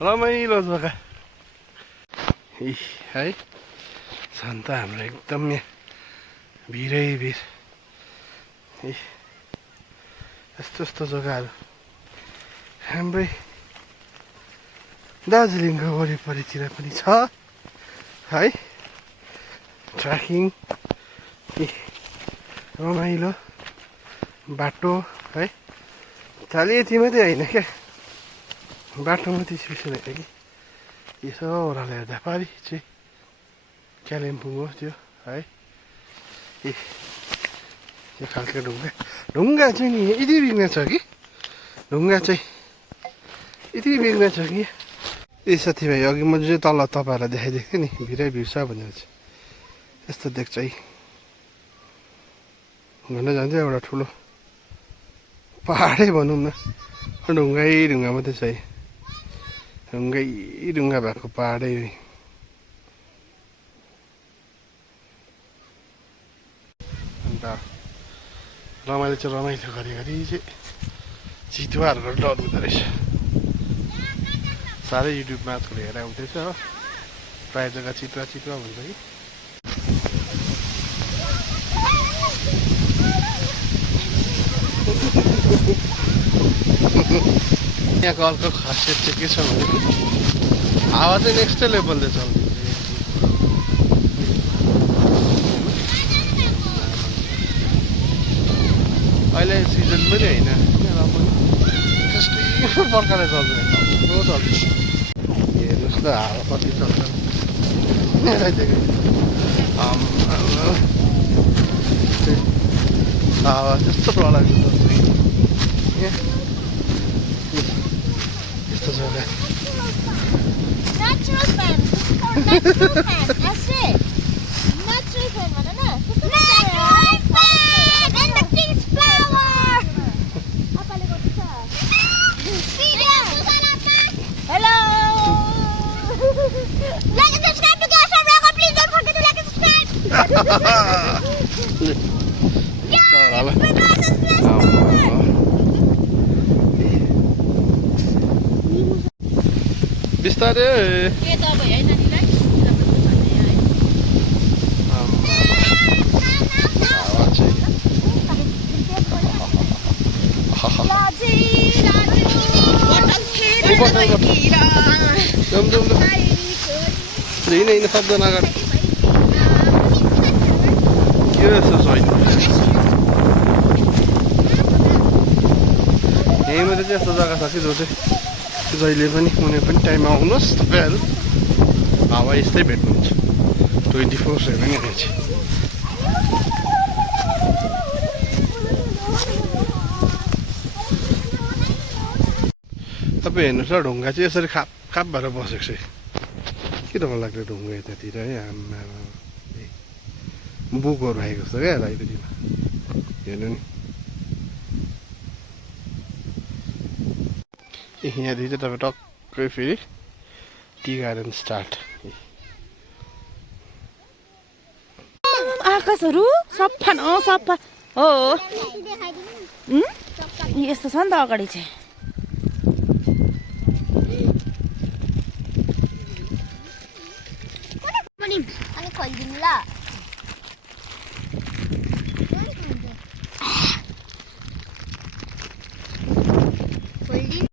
रमाइलो जग्गा है छन् त हाम्रो एकदम यहाँ भिरै भिर यस्तो यस्तो जग्गाहरू हाम्रै दार्जिलिङको वरिपरितिर पनि छ है। ट्रेकिङ रमाइलो बाटो है। खालि यति मात्रै होइन क्या, बाटो मात्रै स्पेसल होइन कि यसो ओह्रालो हेर्दा पारि चाहिँ कालिम्पोङ हो त्यो है। यो खालको ढुङ्गा चाहिँ नि यति बिग्न छ कि ढुङ्गा चाहिँ यति बिग्न छ कि ए साथीभाइ अघि म चाहिँ तल तपाईँहरूलाई देखाइदिएको थिएँ नि भिरै भिर छ भनेर चाहिँ यस्तो देख्छ है। घुम्न जान्छ एउटा ठुलो पहाडै भनौँ न, ढुङ्गा मात्रै छ है। ढुङ्गा भएको पहाडै अन्त रमाइलो चाहिँ रमाइलो घरिघरि चाहिँ चितुवाहरूको डर हुँदो रहेछ। साह्रै युट्युबमा आजकल हेरेर आउँदैछ हो, प्रायः जग्गा चितुवा भन्छ कि। यहाँको अर्को खासियत चाहिँ के छ भने हावा चाहिँ नेक्स्टै लेभलले चल्दैछ। अहिले सिजन पनि होइन त्यस्तै प्रकारले चल्छ, हेर्नुहोस् न हावा कति चल्छ। हावा त्यस्तो प्रकारले चल्छ यस्तो जग्गा। बिस्तारै हिँड्न सक्दैन अगाडि के रहेछ छैन। यहीँ मात्रै चाहिँ यस्तो जग्गा छ कि जो चाहिँ जहिले पनि कुनै पनि टाइममा आउनुहोस् तपाईँहरू हावा यस्तै भेट्नुहुन्छ 24/7 यहाँ चाहिँ। तपाईँ हेर्नुहोस् ल ढुङ्गा चाहिँ यसरी खाप खाप भएर बसेको छ। के डर लाग्दो ढुङ्गा यतातिर है, आमा बुकहरू आएको जस्तो क्या लाइब्रेरीमा हेर्नु नि। यहाँदेखि चाहिँ तपाईँ टक्कै फेरि टी गार्डन स्टार्ट। आकाशहरू सफा न सफा हो यस्तो छ नि त अगाडि चाहिँ। अनि खोलिदिनु ल।